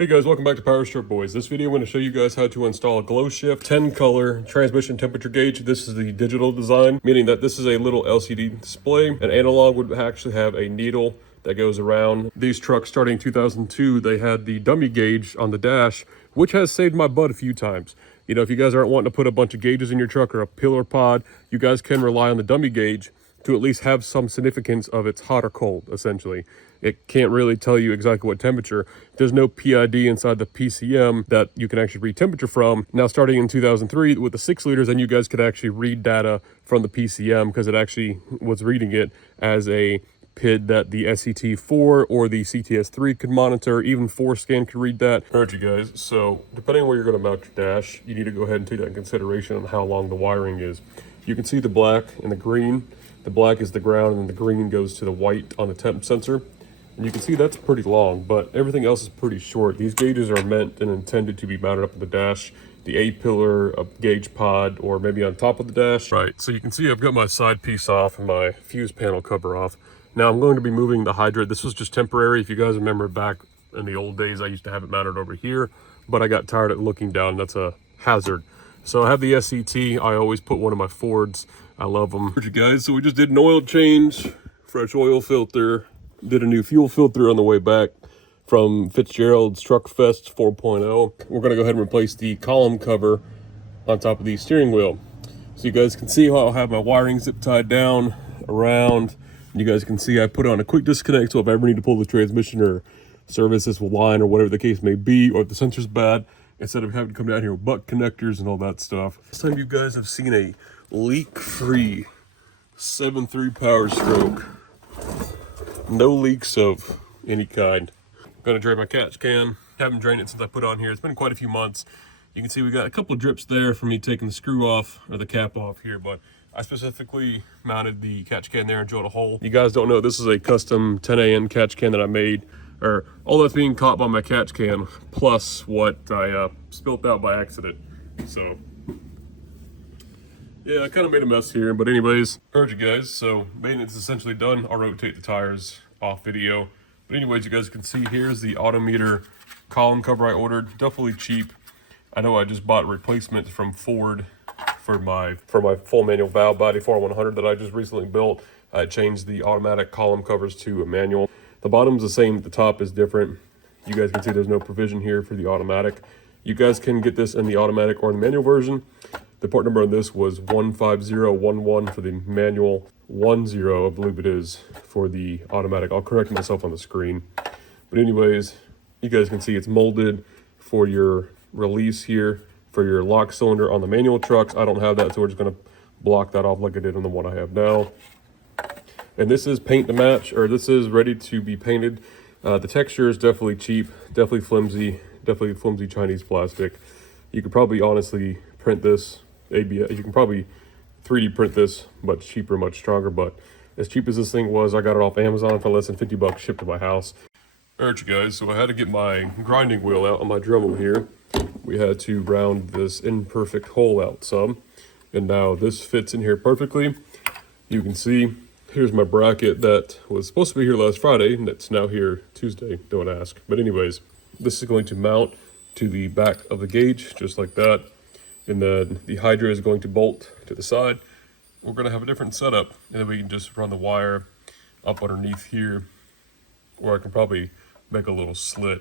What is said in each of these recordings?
Hey guys, welcome back to Powerstroke Boys. This video I'm going to show you guys how to install a Glowshift 10 color transmission temperature gauge. This is the digital design, meaning that this is a little LCD display. An analog would actually have a needle that goes around. These trucks starting in 2002, they had the dummy gauge on the dash, which has saved my butt a few times. You know, if you guys aren't wanting to put a bunch of gauges in your truck or a pillar pod, you guys can rely on the dummy gauge to at least have some significance of it's hot or cold, essentially. It can't really tell you exactly what temperature. There's no PID inside the PCM that you can actually read temperature from. Now, starting in 2003 with the 6 liters, and you guys could actually read data from the PCM because it actually was reading it as a PID that the SCT4 or the CTS3 could monitor. Even 4Scan could read that. All right, you guys, so depending on where you're going to mount your dash, you need to go ahead and take that in consideration on how long the wiring is. You can see the black and the green. The black is the ground and the green goes to the white on the temp sensor. And you can see that's pretty long, but everything else is pretty short. These gauges are meant and intended to be mounted up on the dash, the A-pillar, a gauge pod, or maybe on top of the dash. Right, so you can see I've got my side piece off and my fuse panel cover off. Now I'm going to be moving the HYDRA. This was just temporary. If you guys remember back in the old days, I used to have it mounted over here, but I got tired of looking down. That's a hazard. So I have the SCT. I always put one of my Fords. I love them. You guys, so we just did an oil change, fresh oil filter, did a new fuel filter on the way back from Fitzgerald's Truck Fest 4.0. We're gonna go ahead and replace the column cover on top of the steering wheel. So you guys can see how I'll have my wiring zip tied down around. You guys can see I put on a quick disconnect, so if I ever need to pull the transmission or service this line or whatever the case may be, or if the sensor's bad, instead of having to come down here with butt connectors and all that stuff. This time you guys have seen a leak-free 7.3 Powerstroke. No leaks of any kind. I'm gonna drain my catch can. Haven't drained it since I put it on here. It's been quite a few months. You can see we got a couple of drips there from me taking the screw off or the cap off here, but I specifically mounted the catch can there and drilled a hole. You guys don't know, this is a custom 10AN catch can that I made, or all that's being caught by my catch can, plus what I spilt out by accident. So yeah, I kind of made a mess here, but anyways, heard you guys, so maintenance is essentially done. I'll rotate the tires off video. But anyways, you guys can see here's the Autometer column cover I ordered. Definitely cheap. I know I just bought replacements from Ford for my full manual valve body 4100 that I just recently built. I changed the automatic column covers to a manual. The bottom's the same, the top is different. You guys can see there's no provision here for the automatic. You guys can get this in the automatic or the manual version. The part number on this was 15011 for the manual, 10, I believe it is, for the automatic. I'll correct myself on the screen. But anyways, you guys can see it's molded for your release here for your lock cylinder on the manual trucks. I don't have that, so we're just gonna block that off like I did on the one I have now. And this is paint to match, or this is ready to be painted. The texture is definitely cheap, definitely flimsy Chinese plastic. You could probably honestly print this. ABS, you can probably 3D print this, much cheaper, much stronger, but as cheap as this thing was, I got it off Amazon for less than 50 bucks shipped to my house. All right, you guys, so I had to get my grinding wheel out on my Dremel here. We had to round this imperfect hole out some, and now this fits in here perfectly. You can see, here's my bracket that was supposed to be here last Friday, and it's now here Tuesday, don't ask. But anyways, this is going to mount to the back of the gauge, just like that. And then the HYDRA is going to bolt to the side. We're gonna have a different setup, and then we can just run the wire up underneath here, or I can probably make a little slit.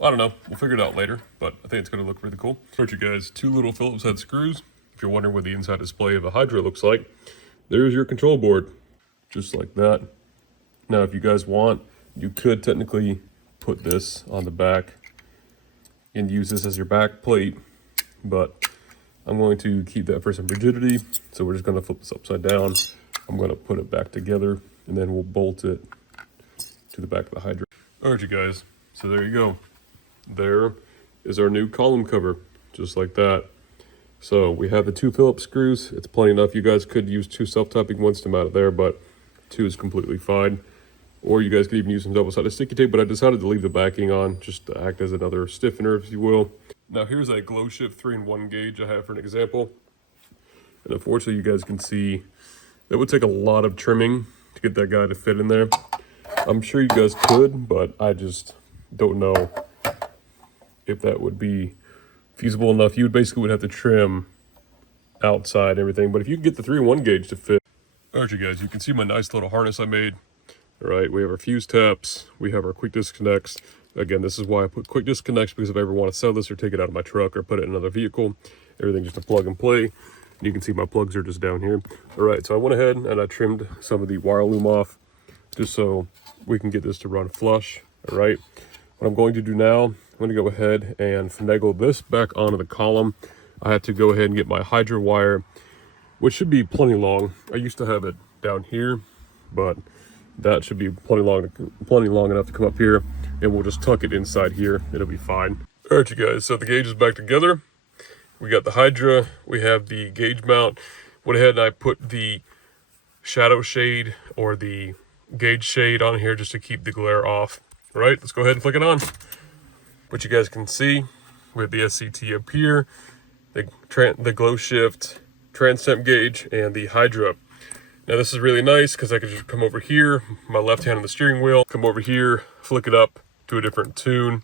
I don't know, we'll figure it out later, but I think it's gonna look really cool. Alright, you guys, 2 little Phillips head screws. If you're wondering what the inside display of a HYDRA looks like, there's your control board, just like that. Now, if you guys want, you could technically put this on the back and use this as your back plate, but I'm going to keep that for some rigidity, so we're just going to flip this upside down. I'm going to put it back together, and then we'll bolt it to the back of the HYDRA. All right, you guys, so there you go. There is our new column cover, just like that. So we have the 2 Phillips screws. It's plenty enough. You guys could use 2 self-tapping ones to mount it there, but 2 is completely fine. Or you guys could even use some double-sided sticky tape, but I decided to leave the backing on just to act as another stiffener, if you will. Now here's a Glowshift 3-in-1 gauge I have for an example. And unfortunately, you guys can see that would take a lot of trimming to get that guy to fit in there. I'm sure you guys could, but I just don't know if that would be feasible enough. You would have to trim outside and everything, but if you can get the 3-in-1 gauge to fit. All right, you guys, you can see my nice little harness I made. All right, we have our fuse taps, we have our quick disconnects. Again, this is why I put quick disconnects, because if I ever want to sell this or take it out of my truck or put it in another vehicle, everything just a plug and play. You can see my plugs are just down here. All right, so I went ahead and I trimmed some of the wire loom off just so we can get this to run flush. All right, what I'm going to do now, I'm going to go ahead and finagle this back onto the column. I had to go ahead and get my HYDRA wire, which should be plenty long. I used to have it down here, but that should be plenty long enough to come up here, and we'll just tuck it inside here. It'll be fine. All right, you guys, so the gauge is back together. We got the HYDRA, we have the gauge mount. Went ahead and I put the shadow shade or the gauge shade on here just to keep the glare off. All right, let's go ahead and flick it on. But you guys can see, we have the SCT up here, the Glowshift trans temp gauge, and the HYDRA. Now this is really nice because I can just come over here, my left hand on the steering wheel, come over here, flick it up to a different tune.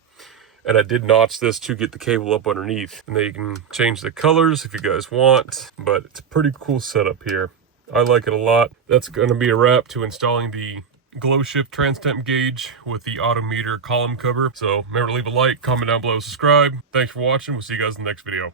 And I did notch this to get the cable up underneath. And then you can change the colors if you guys want, but it's a pretty cool setup here. I like it a lot. That's gonna be a wrap to installing the Glowshift trans temp gauge with the autometer column cover. So remember to leave a like, comment down below, subscribe. Thanks for watching. We'll see you guys in the next video.